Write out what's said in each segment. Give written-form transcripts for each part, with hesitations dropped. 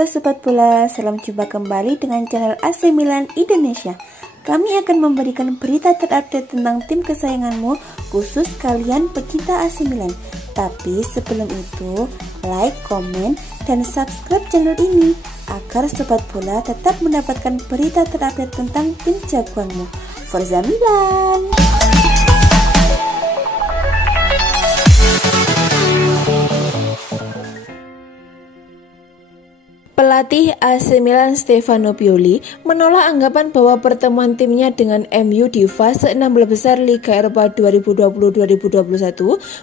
Halo Sobat Bola, salam jumpa kembali dengan channel AC Milan Indonesia. Kami akan memberikan berita terupdate tentang tim kesayanganmu, khusus kalian pecinta AC Milan. Tapi sebelum itu, like, komen, dan subscribe channel ini agar Sobat Bola tetap mendapatkan berita terupdate tentang tim jagoanmu. Forza Milan! Pelatih AC Milan Stefano Pioli menolak anggapan bahwa pertemuan timnya dengan MU di fase 16 besar Liga Eropa 2020-2021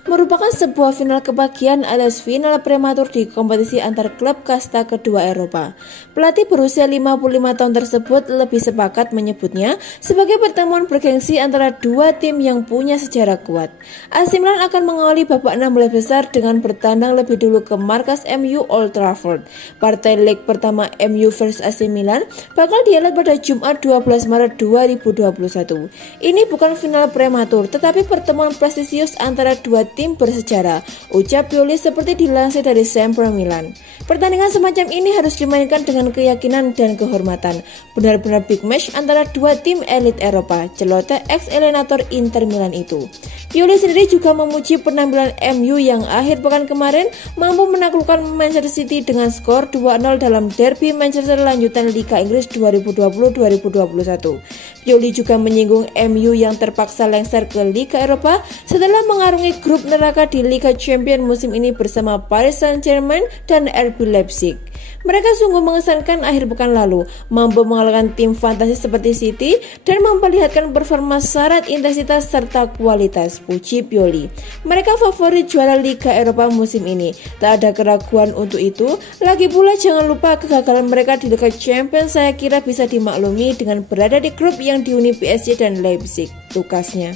merupakan sebuah final kebagian atas final prematur di kompetisi antar klub kasta kedua Eropa. Pelatih berusia 55 tahun tersebut lebih sepakat menyebutnya sebagai pertemuan bergengsi antara dua tim yang punya sejarah kuat. AC Milan akan mengawali babak 16 besar dengan bertandang lebih dulu ke markas MU Old Trafford. Partai leg pertama MU vs AC Milan bakal dihelat pada Jumat 12 Maret 2021. Ini bukan final prematur, tetapi pertemuan prestisius antara dua tim bersejarah, ucap Pioli seperti dilansir dari Sempre Milan. Pertandingan semacam ini harus dimainkan dengan keyakinan dan kehormatan. Benar-benar big match antara dua tim elit Eropa, celoteh ex-elenator Inter Milan itu. Pioli sendiri juga memuji penampilan MU yang akhir pekan kemarin mampu menaklukkan Manchester City dengan skor 2-0 dalam derby Manchester lanjutan Liga Inggris 2020-2021. Pioli juga menyinggung MU yang terpaksa lengser ke Liga Eropa setelah mengarungi grup neraka di Liga Champions musim ini bersama Paris Saint-Germain dan RB Leipzig. Mereka sungguh mengesankan akhir pekan lalu, mampu mengalahkan tim fantasi seperti City dan memperlihatkan performa syarat intensitas serta kualitas, puji Pioli. Mereka favorit juara Liga Eropa musim ini, tak ada keraguan untuk itu. Lagi pula jangan lupa kegagalan mereka di Liga Champions saya kira bisa dimaklumi dengan berada di grup yang dihuni PSG dan Leipzig, tukasnya.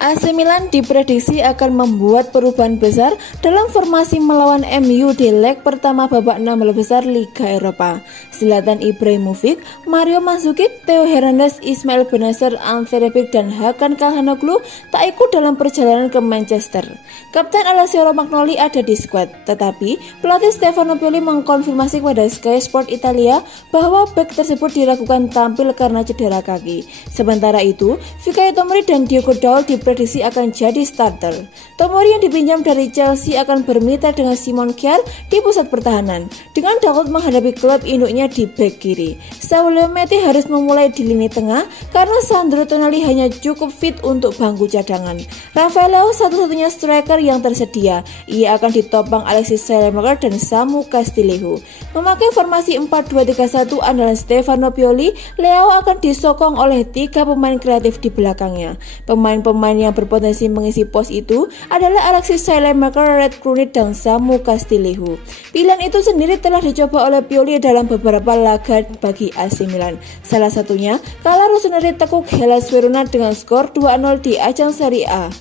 AC Milan diprediksi akan membuat perubahan besar dalam formasi melawan MU di leg pertama babak 16 besar Liga Eropa. Zlatan Ibrahimovic, Mario Mandzukic, Theo Hernandez, Ismail Bennacer, Ante Rebic, dan Hakan Calhanoglu tak ikut dalam perjalanan ke Manchester. Kapten Alessio Romagnoli ada di skuad, tetapi pelatih Stefano Pioli mengkonfirmasi kepada Sky Sport Italia bahwa bek tersebut diragukan tampil karena cedera kaki. Sementara itu, Fikayo Tomori dan Diogo Daul diprediksi akan jadi starter. Tomori yang dipinjam dari Chelsea akan bermitra dengan Simon Kjaer di pusat pertahanan, dengan Daud menghadapi klub induknya di bek kiri. Samuel Meti harus memulai di lini tengah karena Sandro Tonali hanya cukup fit untuk bangku cadangan. Rafael Leao satu-satunya striker yang tersedia. Ia akan ditopang Alexis Saelemaekers dan Samu Castillejo. Memakai formasi 4-2-3-1 andalan Stefano Pioli, Leao akan disokong oleh tiga pemain kreatif di belakangnya. Pemain-pemain yang berpotensi mengisi pos itu adalah Alexis Saelemaekers, Red Krunic, dan Samu Castillejo. Pilihan itu sendiri telah dicoba oleh Pioli dalam beberapa laga bagi AC Milan. Salah satunya kalah Rossoneri tekuk Hellas Verona dengan skor 2-0 di ajang Serie A.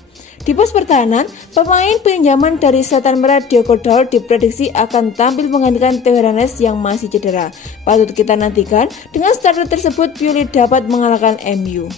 Di pos pertahanan, pemain pinjaman dari Setan Merah Diogo Daul diprediksi akan tampil menggantikan Theo Hernandez yang masih cedera. Patut kita nantikan dengan starter tersebut Pioli dapat mengalahkan MU.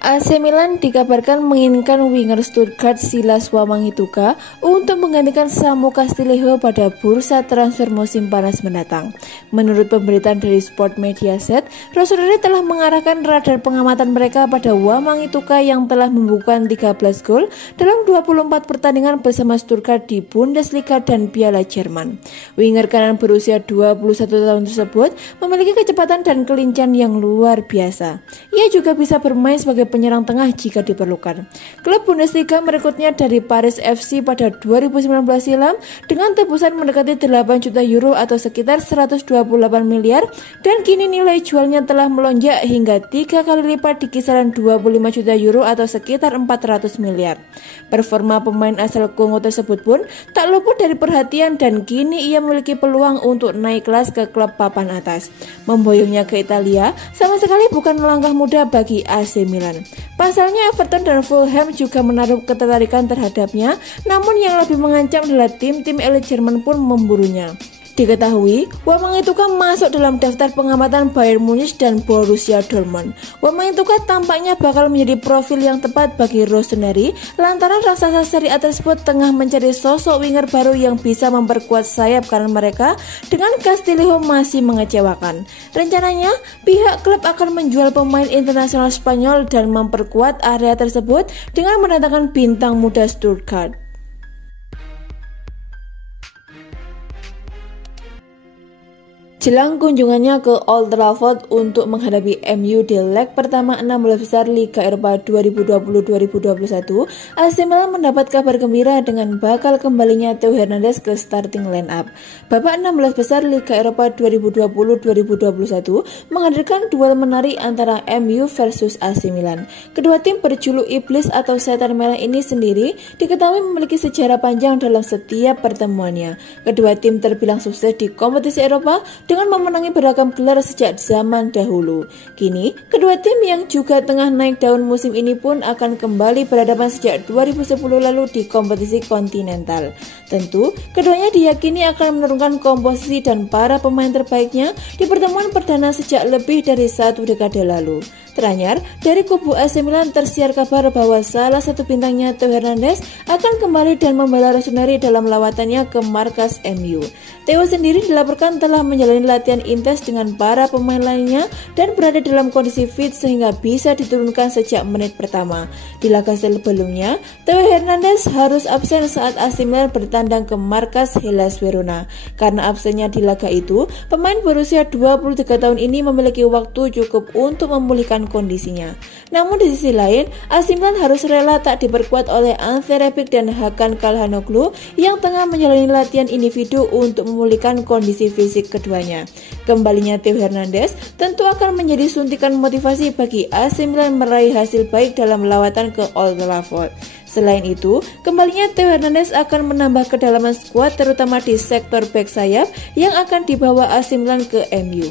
AC Milan dikabarkan menginginkan winger Stuttgart Silas Wamangituka untuk menggantikan Samu Castillejo pada bursa transfer musim panas mendatang. Menurut pemberitaan dari Sport Mediaset, Rossoneri telah mengarahkan radar pengamatan mereka pada Wamangituka yang telah membukukan 13 gol dalam 24 pertandingan bersama Stuttgart di Bundesliga dan Piala Jerman. Winger kanan berusia 21 tahun tersebut memiliki kecepatan dan kelincahan yang luar biasa. Ia juga bisa bermain sebagai penyerang tengah jika diperlukan. Klub Bundesliga merekrutnya dari Paris FC pada 2019 silam dengan tebusan mendekati 8 juta euro atau sekitar 128 miliar dan kini nilai jualnya telah melonjak hingga 3 kali lipat di kisaran 25 juta euro atau sekitar 400 miliar. Performa pemain asal Kongo tersebut pun tak luput dari perhatian dan kini ia memiliki peluang untuk naik kelas ke klub papan atas. Memboyongnya ke Italia sama sekali bukan langkah mudah bagi AC Milan. Pasalnya Everton dan Fulham juga menaruh ketertarikan terhadapnya, namun yang lebih mengancam adalah tim-tim elit Jerman pun memburunya. Diketahui, Wamangituka masuk dalam daftar pengamatan Bayern Munich dan Borussia Dortmund. Wamangituka tampaknya bakal menjadi profil yang tepat bagi Rossoneri lantaran raksasa Serie A tersebut tengah mencari sosok winger baru yang bisa memperkuat sayap kanan mereka dengan Castillo masih mengecewakan. Rencananya, pihak klub akan menjual pemain internasional Spanyol dan memperkuat area tersebut dengan mendatangkan bintang muda Stuttgart. Jelang kunjungannya ke Old Trafford untuk menghadapi MU di leg pertama 16 besar Liga Eropa 2020-2021, AC Milan mendapat kabar gembira dengan bakal kembalinya Theo Hernandez ke starting line-up. Babak 16 besar Liga Eropa 2020-2021 menghadirkan duel menarik antara MU versus AC Milan. Kedua tim berjuluk Iblis atau Setan Merah ini sendiri diketahui memiliki sejarah panjang dalam setiap pertemuannya. Kedua tim terbilang sukses di kompetisi Eropa dengan memenangi beragam gelar sejak zaman dahulu. Kini, kedua tim yang juga tengah naik daun musim ini pun akan kembali berhadapan sejak 2010 lalu di kompetisi kontinental. Tentu, keduanya diyakini akan menurunkan komposisi dan para pemain terbaiknya di pertemuan perdana sejak lebih dari 1 dekade lalu. Teranyar, dari kubu AC Milan tersiar kabar bahwa salah satu bintangnya Theo Hernandez akan kembali dan membela Rossoneri dalam lawatannya ke markas MU. Theo sendiri dilaporkan telah menjalani latihan intens dengan para pemain lainnya dan berada dalam kondisi fit sehingga bisa diturunkan sejak menit pertama. Di laga sebelumnya, Theo Hernandez harus absen saat AC Milan bertandang ke markas Hellas Verona. Karena absennya di laga itu, pemain berusia 23 tahun ini memiliki waktu cukup untuk memulihkan kondisinya. Namun di sisi lain, AC Milan harus rela tak diperkuat oleh Ante Rebic dan Hakan Calhanoglu yang tengah menjalani latihan individu untuk memulihkan kondisi fisik keduanya. Kembalinya Theo Hernandez tentu akan menjadi suntikan motivasi bagi AC Milan meraih hasil baik dalam lawatan ke Old Trafford. Selain itu, kembalinya Theo Hernandez akan menambah kedalaman skuad terutama di sektor bek sayap yang akan dibawa AC Milan ke MU.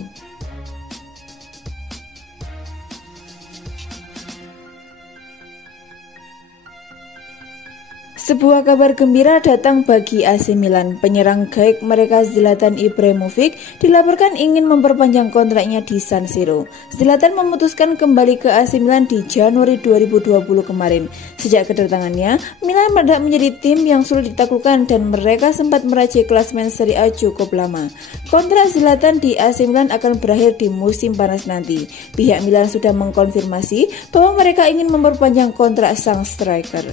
Sebuah kabar gembira datang bagi AC Milan. Penyerang gaek mereka Zlatan Ibrahimovic dilaporkan ingin memperpanjang kontraknya di San Siro. Zlatan memutuskan kembali ke AC Milan di Januari 2020 kemarin. Sejak kedatangannya, Milan menjadi tim yang sulit ditaklukkan dan mereka sempat meraih klasemen Serie A cukup lama. Kontrak Zlatan di AC Milan akan berakhir di musim panas nanti. Pihak Milan sudah mengkonfirmasi bahwa mereka ingin memperpanjang kontrak sang striker.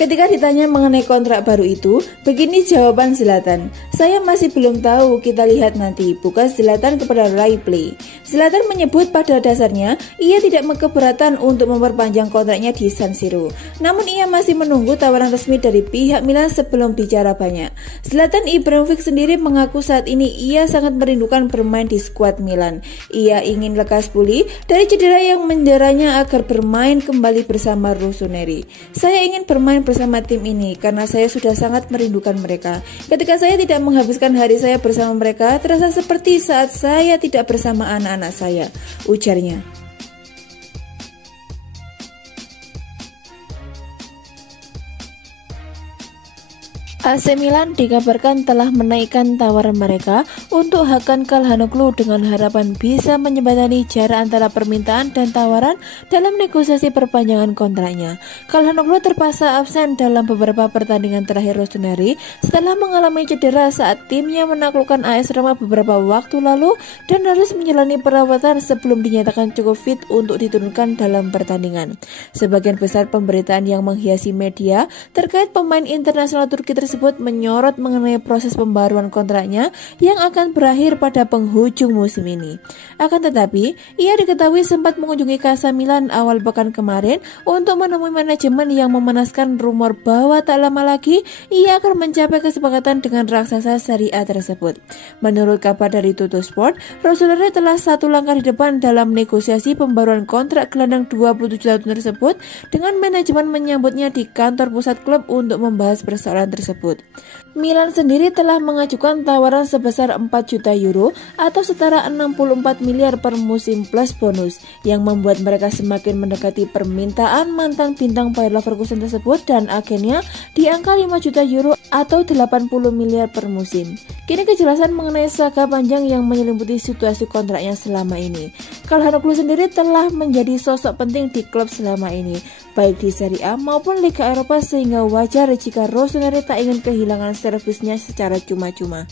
Ketika ditanya mengenai kontrak baru itu, begini jawaban Zlatan, "Saya masih belum tahu, kita lihat nanti," bukan Zlatan kepada Rai Play. Zlatan menyebut pada dasarnya ia tidak keberatan untuk memperpanjang kontraknya di San Siro. Namun ia masih menunggu tawaran resmi dari pihak Milan sebelum bicara banyak. Zlatan Ibrahimovic sendiri mengaku saat ini ia sangat merindukan bermain di skuad Milan. Ia ingin lekas pulih dari cedera yang menderanya agar bermain kembali bersama Rossoneri. "Saya ingin bermain bersama tim ini karena saya sudah sangat merindukan mereka. Ketika saya tidak menghabiskan hari saya bersama mereka, terasa seperti saat saya tidak bersama anak-anak saya," ujarnya. AC Milan dikabarkan telah menaikkan tawaran mereka untuk Hakan Calhanoglu dengan harapan bisa menjembatani jarak antara permintaan dan tawaran dalam negosiasi perpanjangan kontraknya. Calhanoglu terpaksa absen dalam beberapa pertandingan terakhir Rossoneri setelah mengalami cedera saat timnya menaklukkan AS Roma beberapa waktu lalu dan harus menjalani perawatan sebelum dinyatakan cukup fit untuk diturunkan dalam pertandingan. Sebagian besar pemberitaan yang menghiasi media terkait pemain internasional Turki tersebut menyorot mengenai proses pembaruan kontraknya yang akan berakhir pada penghujung musim ini. Akan tetapi, ia diketahui sempat mengunjungi Casa Milan awal pekan kemarin untuk menemui manajemen yang memanaskan rumor bahwa tak lama lagi ia akan mencapai kesepakatan dengan raksasa Serie A tersebut. Menurut kabar dari Tuttosport, Rossoneri telah satu langkah di depan dalam negosiasi pembaruan kontrak gelandang 27 tahun tersebut dengan manajemen menyambutnya di kantor pusat klub untuk membahas persoalan tersebut. tersebut. Milan sendiri telah mengajukan tawaran sebesar 4 juta euro atau setara 64 miliar per musim plus bonus, yang membuat mereka semakin mendekati permintaan mantan bintang Bayer Leverkusen tersebut dan akhirnya di angka 5 juta euro atau 80 miliar per musim. Kini kejelasan mengenai saga panjang yang menyelimuti situasi kontraknya selama ini. Calhanoglu sendiri telah menjadi sosok penting di klub selama ini, baik di Serie A maupun Liga Eropa, sehingga wajar jika Rossoneri tak ingin kehilangan servisnya secara cuma-cuma.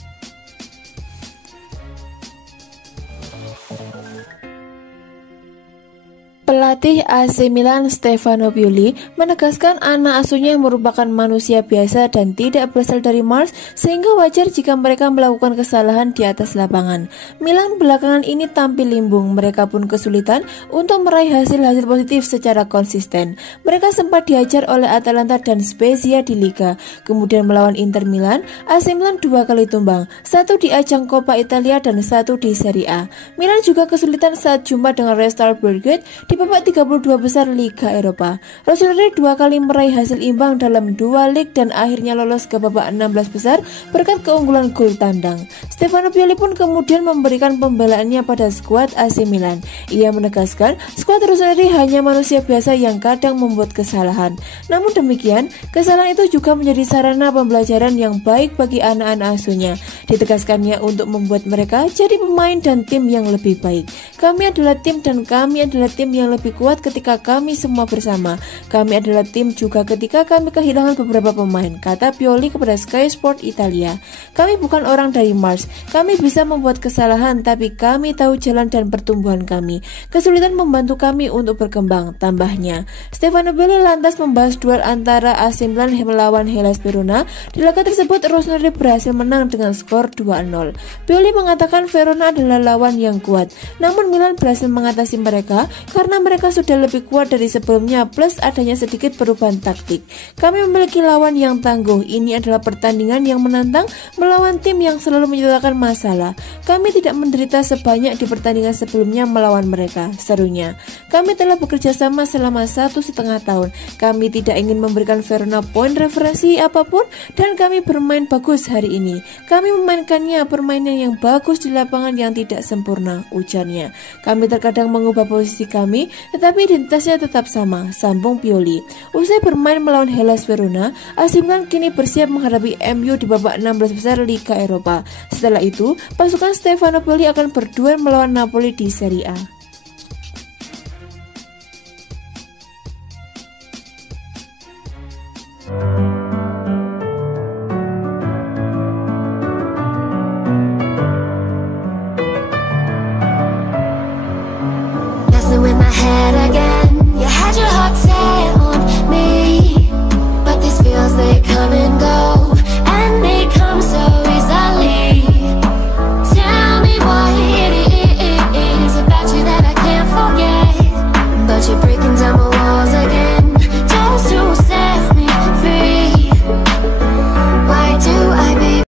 Pelatih AC Milan Stefano Pioli menegaskan anak asuhnya merupakan manusia biasa dan tidak berasal dari Mars, sehingga wajar jika mereka melakukan kesalahan di atas lapangan. Milan belakangan ini tampil limbung, mereka pun kesulitan untuk meraih hasil-hasil positif secara konsisten. Mereka sempat diajar oleh Atalanta dan Spezia di Liga, kemudian melawan Inter Milan. AC Milan 2 kali tumbang, satu di ajang Coppa Italia dan satu di Serie A. Milan juga kesulitan saat jumpa dengan Red Star Belgrade di babak 32 besar Liga Eropa. Rossoneri 2 kali meraih hasil imbang dalam 2 lig dan akhirnya lolos ke babak 16 besar berkat keunggulan gol tandang. Stefano Pioli pun kemudian memberikan pembelaannya pada skuad AC Milan. Ia menegaskan skuad Rossoneri hanya manusia biasa yang kadang membuat kesalahan. Namun demikian, kesalahan itu juga menjadi sarana pembelajaran yang baik bagi anak-anak asuhnya. Ditegaskannya untuk membuat mereka jadi pemain dan tim yang lebih baik. Kami adalah tim dan kami adalah tim yang lebih kuat ketika kami semua bersama. Kami adalah tim juga ketika kami kehilangan beberapa pemain, kata Pioli kepada Sky Sport Italia. Kami bukan orang dari Mars. Kami bisa membuat kesalahan, tapi kami tahu jalan dan pertumbuhan kami. Kesulitan membantu kami untuk berkembang, tambahnya. Stefano Pioli lantas membahas duel antara AC Milan melawan Hellas Verona. Di laga tersebut, Rossoneri berhasil menang dengan skor 2-0. Pioli mengatakan Verona adalah lawan yang kuat, namun Milan berhasil mengatasi mereka karena mereka sudah lebih kuat dari sebelumnya plus adanya sedikit perubahan taktik. Kami memiliki lawan yang tangguh. Ini adalah pertandingan yang menantang melawan tim yang selalu menyelesaikan masalah. Kami tidak menderita sebanyak di pertandingan sebelumnya melawan mereka, serunya. Kami telah bekerja sama selama 1,5 tahun. Kami tidak ingin memberikan Verona poin referensi apapun dan kami bermain bagus hari ini. Kami memainkannya permainan yang bagus di lapangan yang tidak sempurna, ujarnya. Kami terkadang mengubah posisi kami, tetapi identitasnya tetap sama, sambung Pioli. Usai bermain melawan Hellas Verona, AC Milan kini bersiap menghadapi MU di babak 16 besar Liga Eropa. Setelah itu, pasukan Stefano Pioli akan berduel melawan Napoli di Serie A.